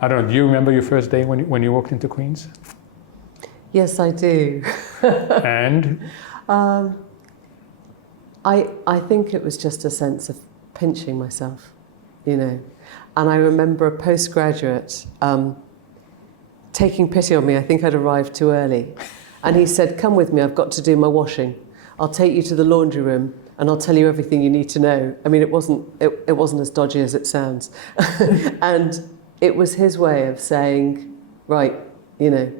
I don't know, do you remember your first day when you walked into Queen's? Yes, I do. And? I think it was just a sense of pinching myself, you know. And I remember a postgraduate taking pity on me. I think I'd arrived too early. And he said, come with me, I've got to do my washing. I'll take you to the laundry room and I'll tell you everything you need to know. I mean, it wasn't as dodgy as it sounds. And it was his way of saying, right, you know,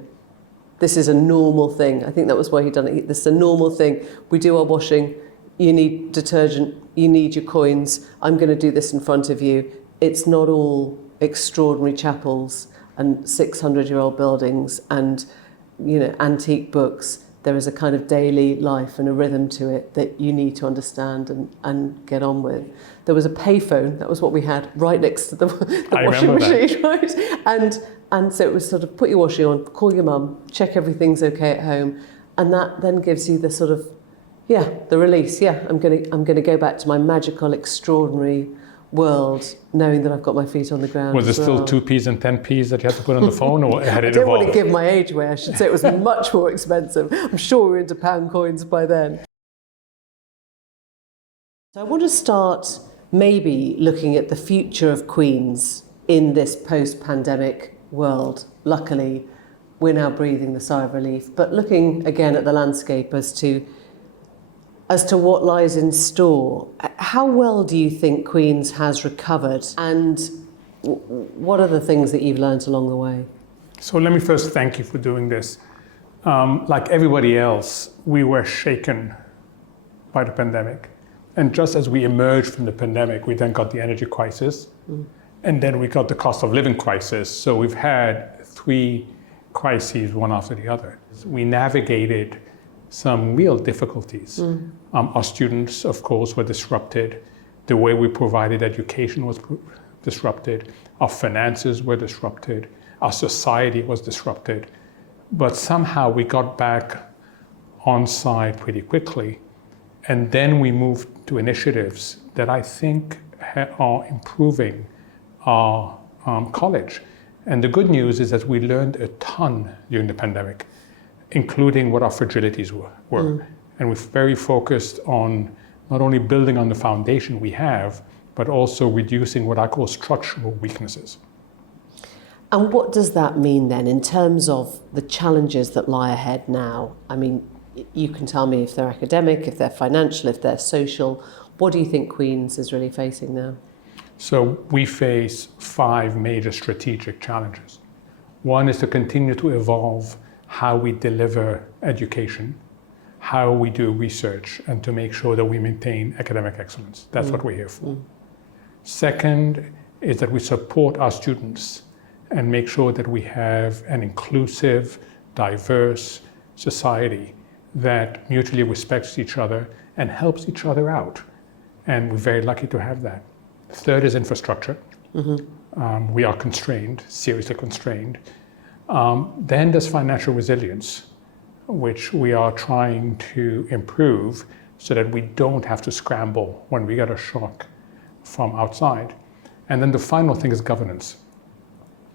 this is a normal thing. I think that was why he'd done it. This is a normal thing. We do our washing. You need detergent. You need your coins. I'm going to do this in front of you. It's not all extraordinary chapels and 600-year-old buildings and, you know, antique books. There is a kind of daily life and a rhythm to it that you need to understand and get on with. There was a payphone, that was what we had, right next to the washing machine, right? And so it was sort of put your washing on, call your mum, check everything's okay at home, and that then gives you the sort of, the release. I'm gonna go back to my magical, extraordinary world, knowing that I've got my feet on the ground. Was it still 2p's and 10p's that you had to put on the phone, or had it evolved? I don't want to give my age away. I should say it was much more expensive. I'm sure we were into pound coins by then. So I want to start maybe looking at the future of Queen's in this post-pandemic world. Luckily, we're now breathing the sigh of relief, but looking again at the landscape as to what lies in store. How well do you think Queen's has recovered, and what are the things that you've learned along the way? So let me first thank you for doing this. Like everybody else, we were shaken by the pandemic. And just as we emerged from the pandemic, we then got the energy crisis, and then we got the cost of living crisis. So we've had 3 crises, one after the other. We navigated some real difficulties. Our students, of course, were disrupted. The way we provided education was disrupted. Our finances were disrupted. Our society was disrupted. But somehow we got back on side pretty quickly. And then we moved to initiatives that I think are improving our college. And the good news is that we learned a ton during the pandemic, including what our fragilities were. And we're very focused on not only building on the foundation we have, but also reducing what I call structural weaknesses. And what does that mean then in terms of the challenges that lie ahead now? I mean, you can tell me if they're academic, if they're financial, if they're social. What do you think Queen's is really facing now? So we face 5 major strategic challenges. One is to continue to evolve how we deliver education, how we do research, and to make sure that we maintain academic excellence. That's what we're here for. Second is that we support our students and make sure that we have an inclusive, diverse society that mutually respects each other and helps each other out. And we're very lucky to have that. Third is infrastructure. We are constrained, seriously constrained. Then there's financial resilience, which we are trying to improve so that we don't have to scramble when we get a shock from outside. And then the final thing is governance.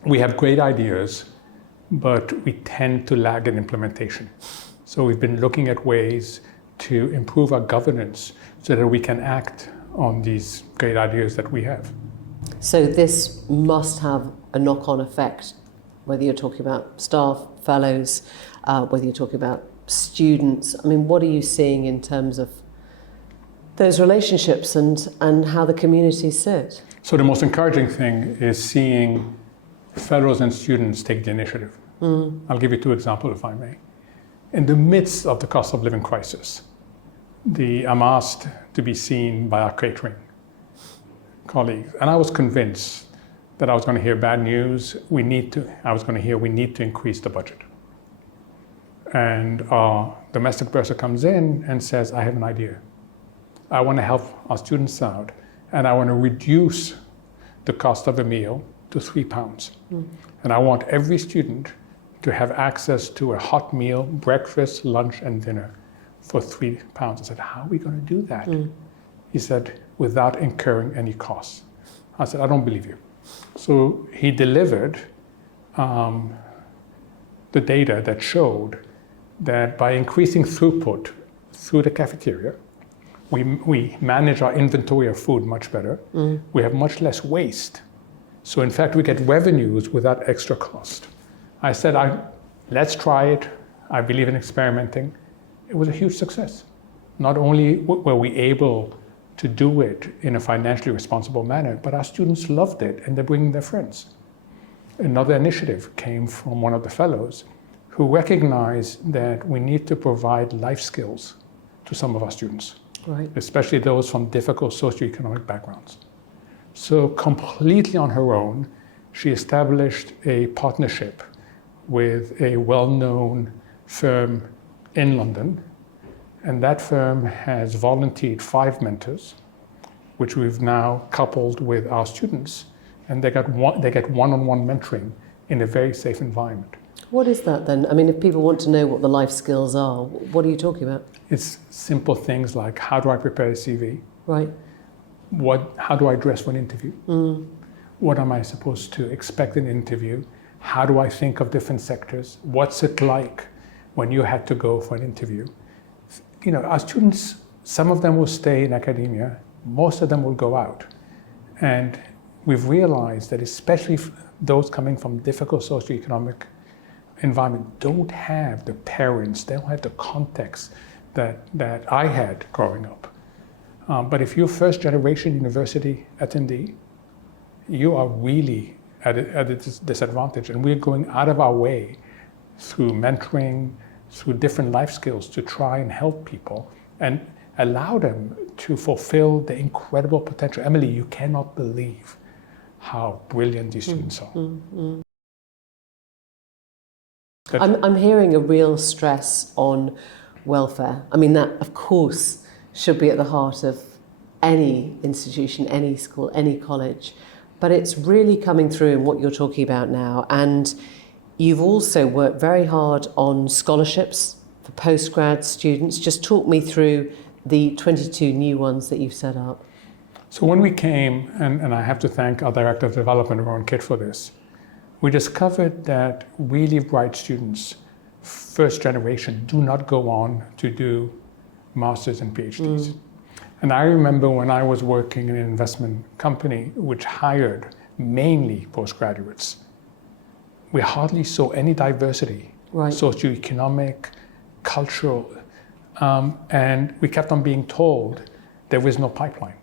We have great ideas, but we tend to lag in implementation. So we've been looking at ways to improve our governance so that we can act on these great ideas that we have. So this must have a knock-on effect, whether you're talking about staff, fellows, whether you're talking about students. I mean, what are you seeing in terms of those relationships and how the communities sit? So the most encouraging thing is seeing fellows and students take the initiative. I'll give you 2 examples, if I may. In the midst of the cost of living crisis, I'm asked to be seen by our catering colleagues. And I was convinced that I was going to hear bad news. We need to increase the budget. And our domestic purser comes in and says, I have an idea. I want to help our students out, and I want to reduce the cost of a meal to £3. And I want every student to have access to a hot meal, breakfast, lunch, and dinner for £3. I said, how are we going to do that? He said, without incurring any costs. I said, I don't believe you. So he delivered the data that showed that by increasing throughput through the cafeteria, we manage our inventory of food much better. We have much less waste. So in fact, we get revenues without extra cost. I said, let's try it. I believe in experimenting. It was a huge success. Not only were we able to do it in a financially responsible manner, but our students loved it and they're bringing their friends. Another initiative came from one of the fellows who recognized that we need to provide life skills to some of our students, Right. especially those from difficult socioeconomic backgrounds. So completely on her own, she established a partnership with a well-known firm in London, and that firm has volunteered 5 mentors, which we've now coupled with our students, and they get one-on-one mentoring in a very safe environment. What is that then? I mean, if people want to know what the life skills are, what are you talking about? It's simple things like, how do I prepare a CV? Right. How do I dress for an interview? What am I supposed to expect in an interview? How do I think of different sectors? What's it like when you had to go for an interview? You know, our students, some of them will stay in academia, most of them will go out. And we've realized that especially those coming from difficult socioeconomic environment don't have the parents, they don't have the context that I had growing up. But if you're first generation university attendee, you are really at a disadvantage. And we're going out of our way through mentoring, through different life skills to try and help people and allow them to fulfill the incredible potential. Emily, you cannot believe how brilliant these students are. I'm hearing a real stress on welfare. I mean, that, of course, should be at the heart of any institution, any school, any college. But it's really coming through in what you're talking about now. And you've also worked very hard on scholarships for postgrad students. Just talk me through the 22 new ones that you've set up. So when we came, and I have to thank our Director of Development, Ron Kidd, for this, we discovered that really bright students, first generation, do not go on to do masters and PhDs. And I remember when I was working in an investment company which hired mainly postgraduates, we hardly saw any diversity, Right. socioeconomic, cultural, and we kept on being told there was no pipeline.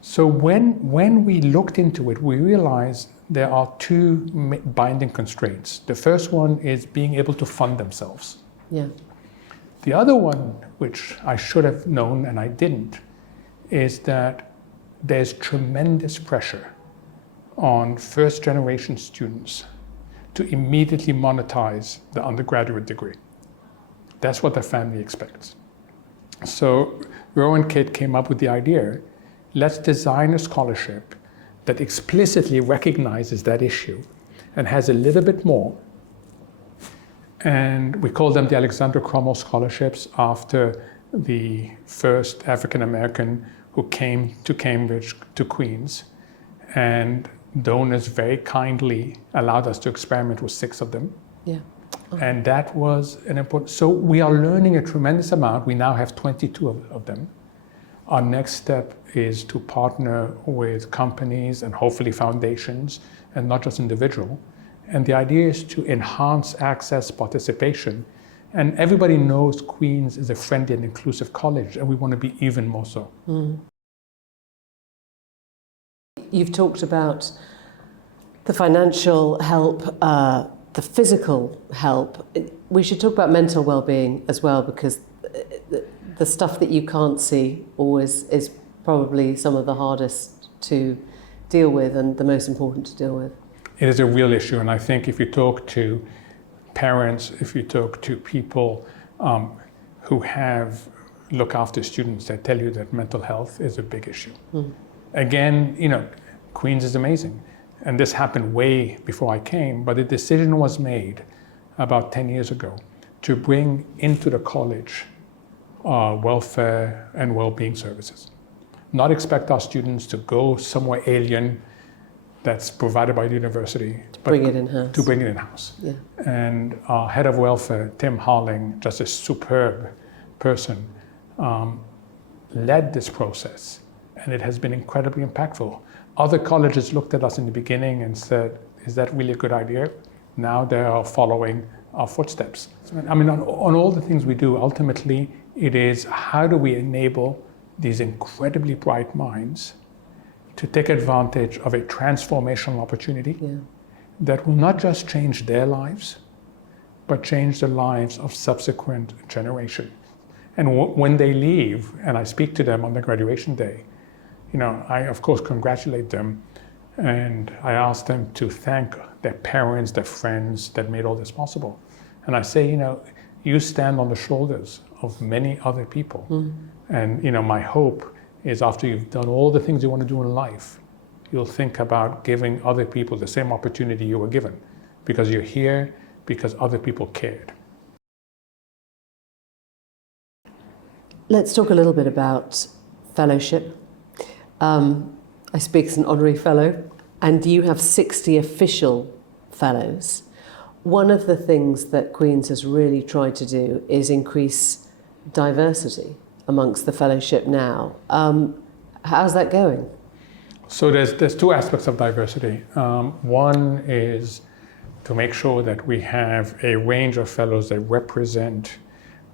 So when we looked into it, we realized there are 2 binding constraints. The first one is being able to fund themselves. Yeah. The other one, which I should have known and I didn't, is that there's tremendous pressure on first generation students to immediately monetize the undergraduate degree. That's what the family expects. So Rowan Kidd came up with the idea, let's design a scholarship that explicitly recognizes that issue and has a little bit more. And we call them the Alexander Crummell Scholarships after the first African-American who came to Cambridge, to Queens. And donors very kindly allowed us to experiment with 6 of them. Yeah. And that was an important, so we are learning a tremendous amount. We now have 22 of them. Our next step is to partner with companies and hopefully foundations and not just individual. And the idea is to enhance access, participation. And everybody knows Queens is a friendly and inclusive college, and we want to be even more so. You've talked about the financial help, the physical help. We should talk about mental well-being as well, because the stuff that you can't see always is probably some of the hardest to deal with and the most important to deal with. It is a real issue, and I think if you talk to parents, if you talk to people who look after students, they tell you that mental health is a big issue. Again, Queens is amazing, and this happened way before I came, but a decision was made about 10 years ago to bring into the college welfare and well-being services. Not expect our students to go somewhere alien that's provided by the university. To bring it in-house. To bring it in-house. Yeah. And our head of welfare, Tim Harling, just a superb person, led this process, and it has been incredibly impactful. Other colleges looked at us in the beginning and said, is that really a good idea? Now they are following our footsteps. I mean, on all the things we do, ultimately, it is how do we enable these incredibly bright minds to take advantage of a transformational opportunity that will not just change their lives, but change the lives of subsequent generations. And when they leave, and I speak to them on their graduation day, I of course congratulate them, and I ask them to thank their parents, their friends that made all this possible. And I say, you stand on the shoulders of many other people. And my hope is after you've done all the things you want to do in life, you'll think about giving other people the same opportunity you were given, because you're here because other people cared. Let's talk a little bit about fellowship. I speak as an honorary fellow, and you have 60 official fellows. One of the things that Queen's has really tried to do is increase diversity amongst the fellowship now. How's that going? So there's two aspects of diversity. One is to make sure that we have a range of fellows that represent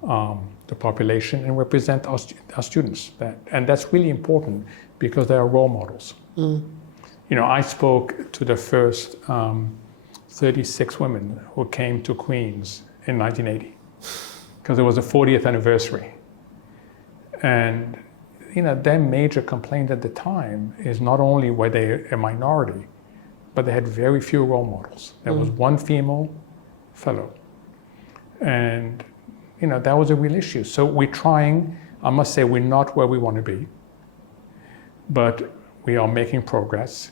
the population and represent our students. And that's really important because they are role models. I spoke to the first 36 women who came to Queen's in 1980 because it was the 40th anniversary. And their major complaint at the time is not only were they a minority, but they had very few role models. There was one female fellow. And that was a real issue. So we're trying, I must say, we're not where we want to be, but we are making progress.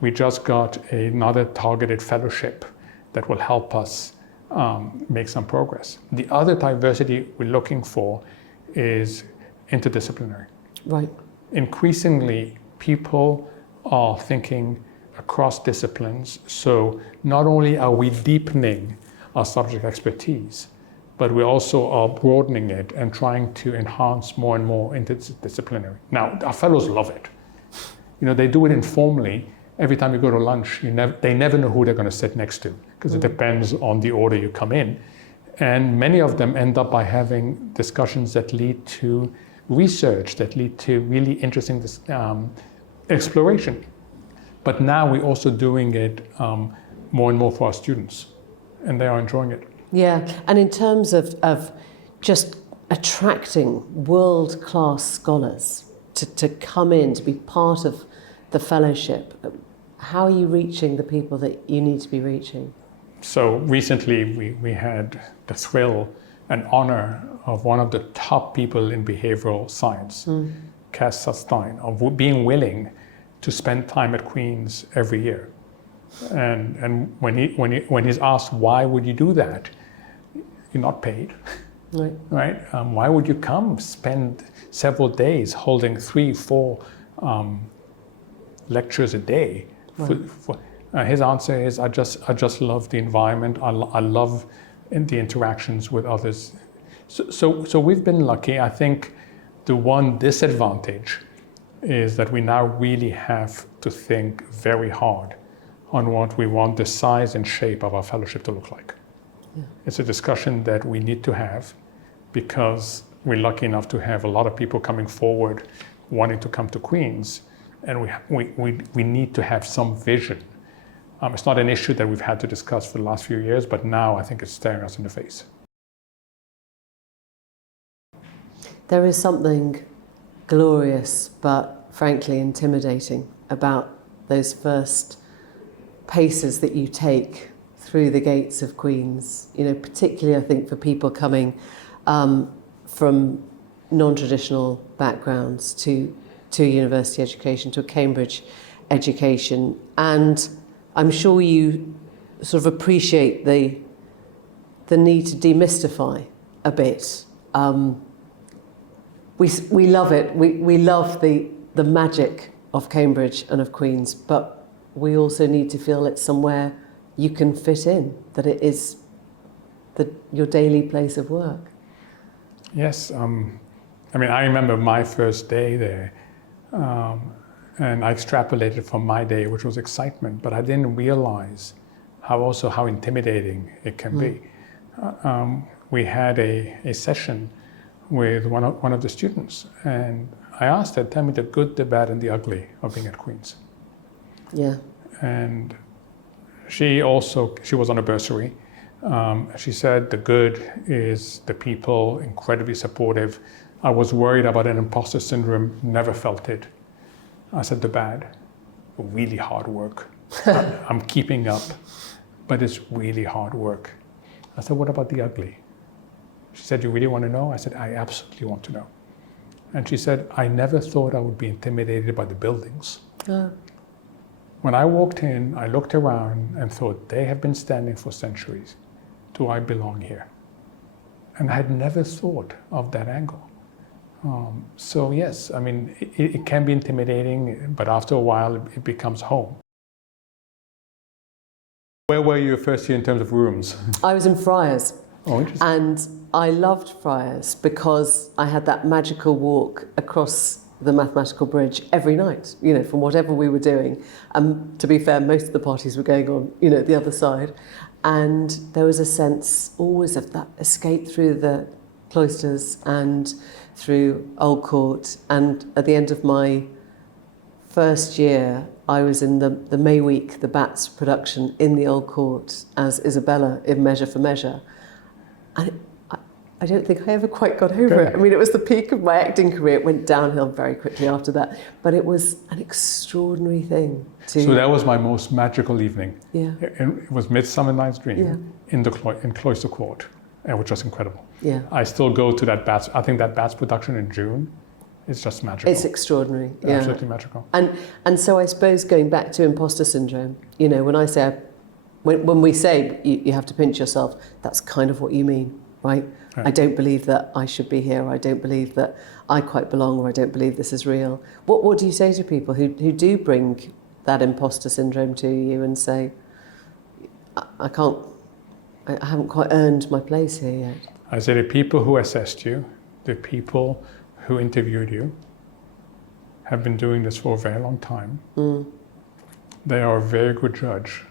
We just got another targeted fellowship that will help us make some progress. The other diversity we're looking for is interdisciplinary. Right. Increasingly, people are thinking across disciplines. So not only are we deepening our subject expertise, but we also are broadening it and trying to enhance more and more interdisciplinary. Now, our fellows love it. They do it informally. Every time you go to lunch, they never know who they're going to sit next to because it depends on the order you come in. And many of them end up by having discussions that lead to research, that lead to really interesting exploration. But now we're also doing it more and more for our students, and they are enjoying it. Yeah, and in terms of just attracting world-class scholars to come in, to be part of the fellowship, how are you reaching the people that you need to be reaching? So recently we had the thrill and honor of one of the top people in behavioral science, Cass Sustain, of being willing to spend time at Queen's every year. And when he's asked, why would you do that? You're not paid, right? Why would you come spend several days holding 3-4 lectures a day? His answer is, I just love the environment. I love the interactions with others. So we've been lucky. I think the one disadvantage is that we now really have to think very hard on what we want the size and shape of our fellowship to look like. Yeah. It's a discussion that we need to have because we're lucky enough to have a lot of people coming forward wanting to come to Queen's, and we need to have some vision. It's not an issue that we've had to discuss for the last few years, but now I think it's staring us in the face. There is something glorious but frankly intimidating about those first paces that you take through the gates of Queen's, particularly I think for people coming from non-traditional backgrounds to university education, to a Cambridge education. And I'm sure you sort of appreciate the need to demystify a bit. We love it. We love the magic of Cambridge and of Queen's, but we also need to feel it's somewhere you can fit in, that it is your daily place of work. Yes. I mean, I remember my first day there, and I extrapolated from my day, which was excitement, but I didn't realize how intimidating it can be. We had a session with one of the students, and I asked her, tell me the good, the bad, and the ugly of being at Queen's. Yeah. And she was on a bursary. She said the good is the people, incredibly supportive. I was worried about an imposter syndrome, never felt it. I said the bad, really hard work. I'm keeping up, but it's really hard work. I said, what about the ugly? She said, you really want to know? I said, I absolutely want to know. And she said, I never thought I would be intimidated by the buildings. When I walked in, I looked around and thought, they have been standing for centuries. Do I belong here? And I had never thought of that angle. So yes, I mean, it can be intimidating, but after a while, it becomes home. Where were you first year in terms of rooms? I was in Friars. Oh, interesting. And I loved Friars because I had that magical walk across the mathematical bridge every night, from whatever we were doing. To be fair, most of the parties were going on, at the other side. And there was a sense always of that escape through the cloisters and through Old Court. And at the end of my first year, I was in the May Week, the Bats production in the Old Court as Isabella in Measure for Measure. And I don't think I ever quite got over it. I mean, it was the peak of my acting career. It went downhill very quickly after that. But it was an extraordinary thing. So that was my most magical evening. Yeah. It was Midsummer Night's Dream in Cloister Court, which was incredible. Yeah. I still go to that Bats. I think that Bats production in June is just magical. It's extraordinary. Yeah. Absolutely magical. And so I suppose going back to imposter syndrome, when I say, when we say you have to pinch yourself, that's kind of what you mean, right? I don't believe that I should be here. I don't believe that I quite belong, or I don't believe this is real. What do you say to people who do bring that imposter syndrome to you and say, I haven't quite earned my place here yet? I say the people who assessed you, the people who interviewed you, have been doing this for a very long time. They are a very good judge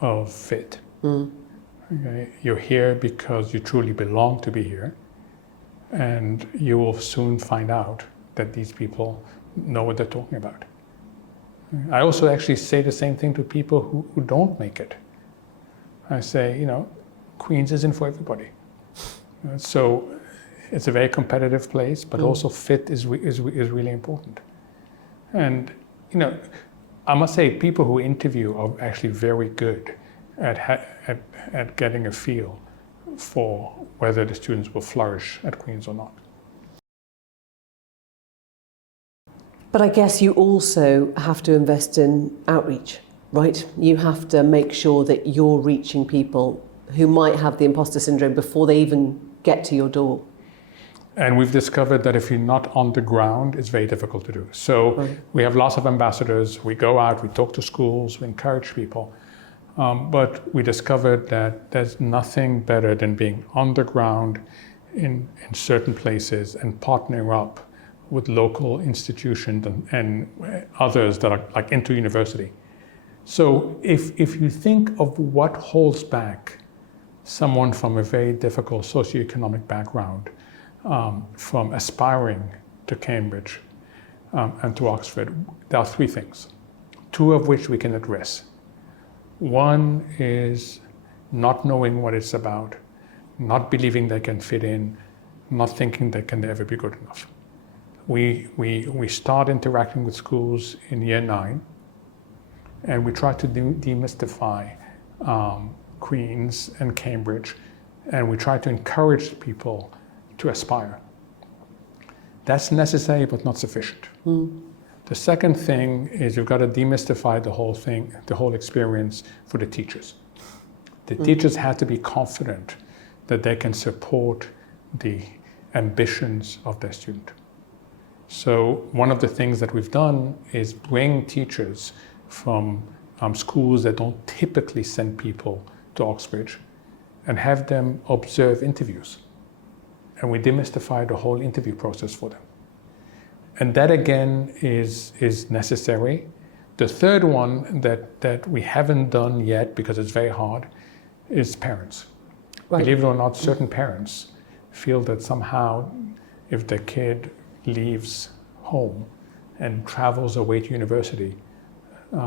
of fit. Okay. You're here because you truly belong to be here, and you will soon find out that these people know what they're talking about. I also actually say the same thing to people who don't make it. I say, Queen's isn't for everybody. So it's a very competitive place, but also fit is really important. And, I must say people who interview are actually very good at getting a feel for whether the students will flourish at Queen's or not. But I guess you also have to invest in outreach, right? You have to make sure that you're reaching people who might have the imposter syndrome before they even get to your door. And we've discovered that if you're not on the ground, it's very difficult to do. So we have lots of ambassadors. We go out, we talk to schools, we encourage people. But we discovered that there's nothing better than being on the ground in certain places and partnering up with local institutions and others that are like into university. So if you think of what holds back someone from a very difficult socioeconomic background from aspiring to Cambridge and to Oxford, there are three things, two of which we can address. One is not knowing what it's about, not believing they can fit in, not thinking they can ever be good enough. We start interacting with schools in year 9, and we try to demystify Queen's and Cambridge, and we try to encourage people to aspire. That's necessary but not sufficient. The second thing is you've got to demystify the whole thing, the whole experience for the teachers. The teachers have to be confident that they can support the ambitions of their student. So one of the things that we've done is bring teachers from schools that don't typically send people to Oxbridge, and have them observe interviews. And we demystify the whole interview process for them. And that again is necessary. The third one that we haven't done yet because it's very hard is parents. Right. Believe it or not, certain parents feel that somehow if their kid leaves home and travels away to university,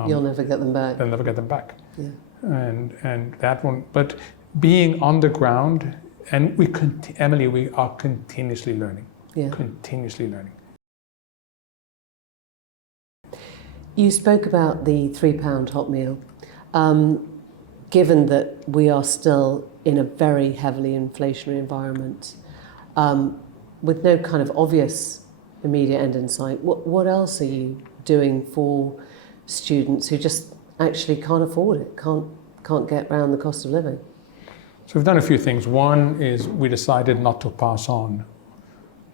you'll never get them back. They'll never get them back. Yeah. And that one, but being on the ground, and Emily, we are continuously learning. Yeah. Continuously learning. You spoke about the £3 hot meal. Given that we are still in a very heavily inflationary environment, with no kind of obvious immediate end in sight, what else are you doing for students who just actually can't afford it, can't get around the cost of living? So we've done a few things. One is we decided not to pass on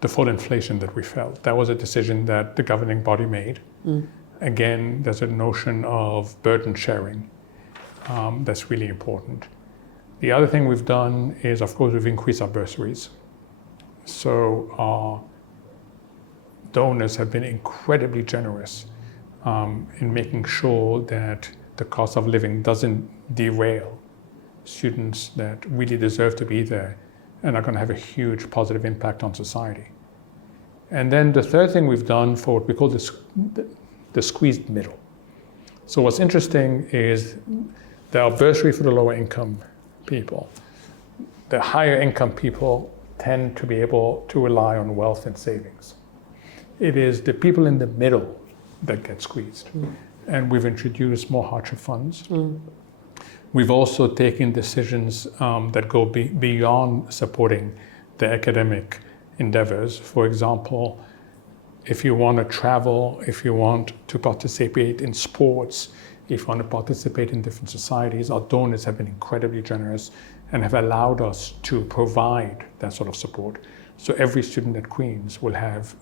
the full inflation that we felt. That was a decision that the governing body made. Mm. Again, there's a notion of burden sharing that's really important. The other thing we've done is, of course, we've increased our bursaries. So our donors have been incredibly generous in making sure that the cost of living doesn't derail students that really deserve to be there and are going to have a huge positive impact on society. And then the third thing we've done for what we call the squeezed middle. So what's interesting is there are bursary for the lower income people. The higher income people tend to be able to rely on wealth and savings. It is the people in the middle that get squeezed. Mm. And we've introduced more hardship funds. Mm. We've also taken decisions that go beyond supporting the academic endeavors. For example, if you want to travel, if you want to participate in sports, if you want to participate in different societies, our donors have been incredibly generous and have allowed us to provide that sort of support. So every student at Queen's will have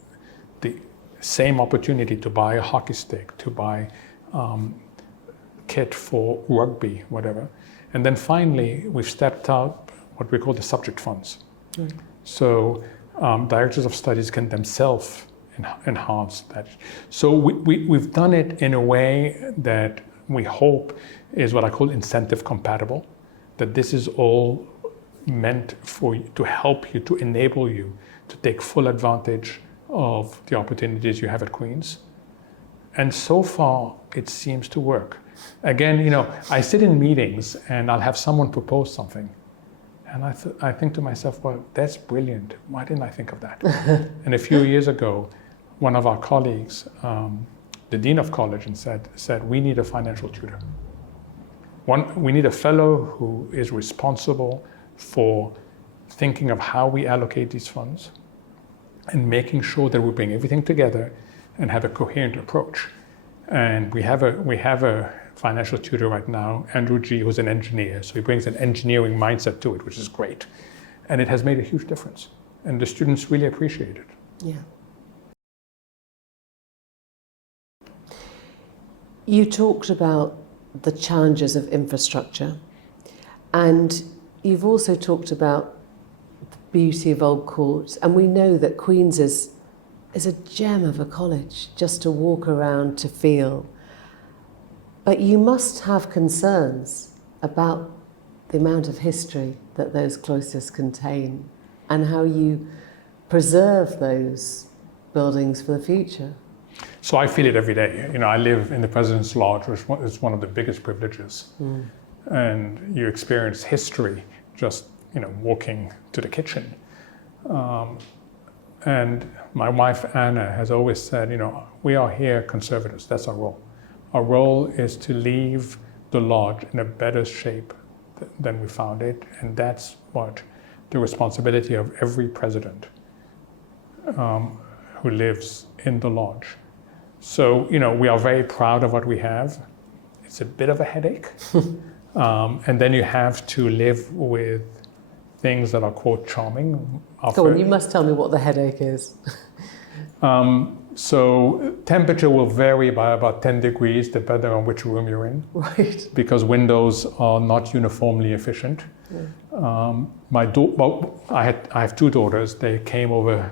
the same opportunity to buy a hockey stick, to buy kit for rugby, whatever. And then finally, we've stepped up what we call the subject funds. Mm. So directors of studies can themselves enhance that. So we've done it in a way that we hope is what I call incentive compatible, that this is all meant for you, to help you, to enable you to take full advantage of the opportunities you have at Queen's. And so far, it seems to work. Again, I sit in meetings and I'll have someone propose something. And I think to myself, well, that's brilliant. Why didn't I think of that? And a few years ago, one of our colleagues, the dean of college, said, we need a financial tutor. We need a fellow who is responsible for thinking of how we allocate these funds and making sure that we bring everything together and have a coherent approach. And we have a financial tutor right now, Andrew G., who's an engineer. So he brings an engineering mindset to it, which is great. And it has made a huge difference. And the students really appreciate it. Yeah. You talked about the challenges of infrastructure, and you've also talked about the beauty of Old Court, and we know that Queen's is a gem of a college just to walk around, to feel. But you must have concerns about the amount of history that those cloisters contain and how you preserve those buildings for the future. So I feel it every day. I live in the President's Lodge, which is one of the biggest privileges. Mm. And you experience history just, walking to the kitchen. And my wife, Anna, has always said, we are here conservators. That's our role. Our role is to leave the lodge in a better shape than we found it. And that's what the responsibility of every president who lives in the lodge. So, we are very proud of what we have. It's a bit of a headache. And then you have to live with things that are, quote, charming. Go on, you must tell me what the headache is. So temperature will vary by about 10 degrees depending on which room you're in. Right. Because windows are not uniformly efficient. Yeah. I have two daughters. They came over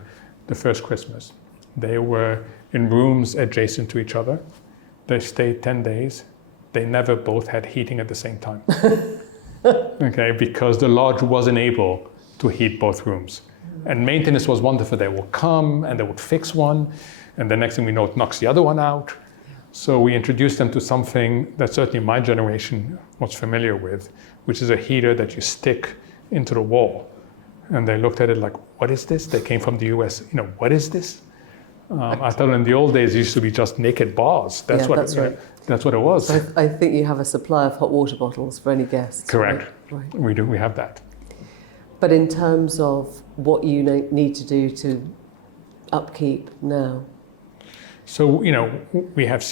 the first Christmas. They were in rooms adjacent to each other. They stayed 10 days. They never both had heating at the same time. Okay, because the lodge wasn't able to heat both rooms. And maintenance was wonderful. They would come and they would fix one, and the next thing we know, it knocks the other one out. So we introduced them to something that certainly my generation was familiar with, which is a heater that you stick into the wall. And they looked at it like, what is this? They came from the US, what is this? I thought in the old days it used to be just naked bars. That's what it was. I think you have a supply of hot water bottles for any guests. Correct. Right. We do. We have that. But in terms of what you need to do to upkeep now. So we have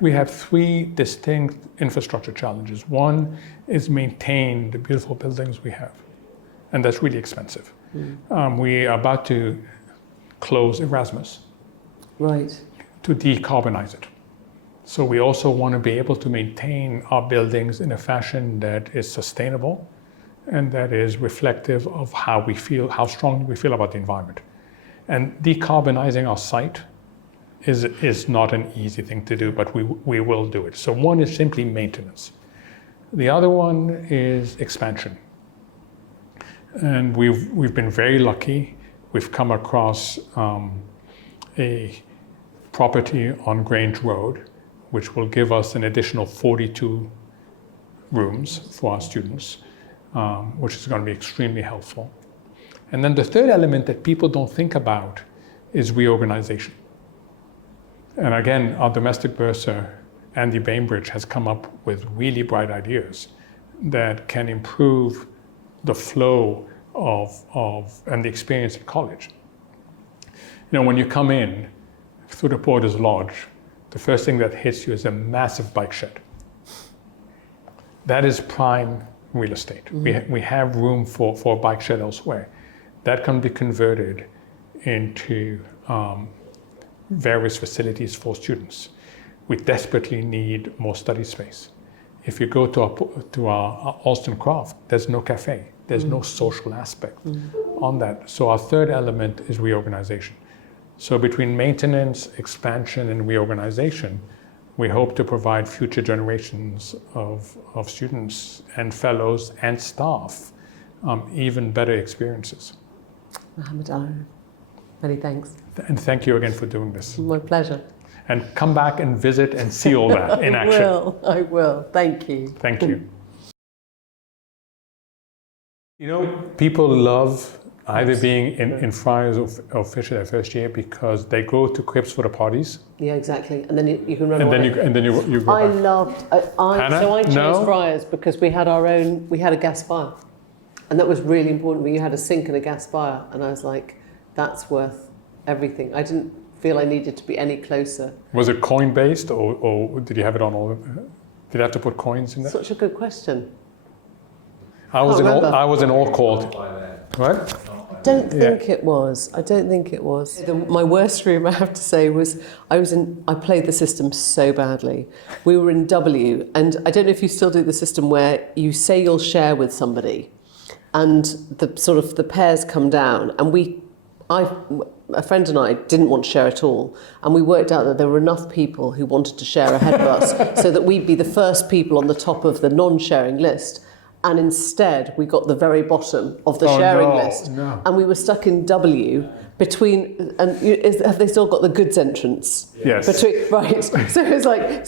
we have three distinct infrastructure challenges. One is maintain the beautiful buildings we have, and that's really expensive. We are about to close Erasmus, right, to decarbonize it. So we also want to be able to maintain our buildings in a fashion that is sustainable and that is reflective of how strongly we feel about the environment. And decarbonizing our site is not an easy thing to do, but we will do it. So one is simply maintenance. The other one is expansion. And we've been very lucky. We've come across a property on Grange Road, which will give us an additional 42 rooms for our students, which is going to be extremely helpful. And then the third element that people don't think about is reorganization. And again, our domestic bursar, Andy Bainbridge, has come up with really bright ideas that can improve the flow of and the experience at college. When you come in through the Porter's Lodge, the first thing that hits you is a massive bike shed. That is prime real estate. Mm-hmm. We have room for a bike shed elsewhere. That can be converted into various facilities for students. We desperately need more study space. If you go to our Alston Craft, there's no cafe. There's no social aspect on that. So our third element is reorganization. So between maintenance, expansion, and reorganization, we hope to provide future generations of students and fellows and staff even better experiences. Mohamed El-Erian, many thanks. And thank you again for doing this. My pleasure. And come back and visit and see all that in action. I will. Thank you. Thank you. People love either being in Friars or Fisher their first year because they go to Cribs for the parties. Yeah, exactly. And then you can run away. And then you go I back. loved. So I chose Friars because we had a gas fire, and that was really important. You had a sink and a gas fire, and I was like, that's worth everything. I didn't feel I needed to be any closer. Was it coin based or did you have it on all? Did you have to put coins in there? Such a good question. I was in all court. What? I don't think it was. My worst room, I have to say, was I played the system so badly. We were in W, and I don't know if you still do the system where you say you'll share with somebody, and the pairs come down, and a friend and I didn't want to share at all, and we worked out that there were enough people who wanted to share ahead of us so that we'd be the first people on the top of the non-sharing list. And instead, we got the very bottom of the sharing list. No. And we were stuck in W between, have they still got the goods entrance? Yes. Right. So it was like,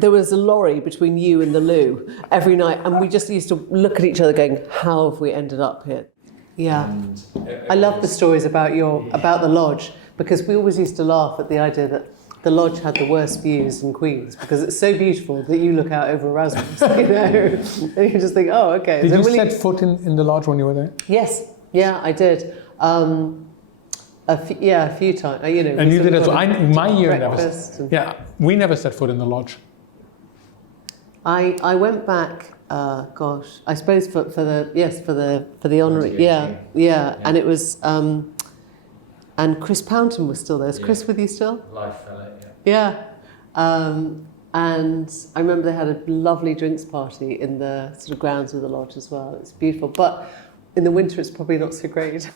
there was a lorry between you and the loo every night. And we just used to look at each other going, how have we ended up here? Yeah. I love the stories about the lodge, because we always used to laugh at the idea that the lodge had the worst views in Queens because it's so beautiful that you look out over Erasmus, and you just think, oh, okay. Did you set foot in the lodge when you were there? Yes, yeah, I did. A few times. And you did it. My year never. We never set foot in the lodge. I went back. I suppose for the honorary. Yeah, and it was. And Chris Pounton was still there. Is Chris with you still? Life fellow, Yeah. And I remember they had a lovely drinks party in the sort of grounds of the lodge as well. It's beautiful. But in the winter, it's probably not so great.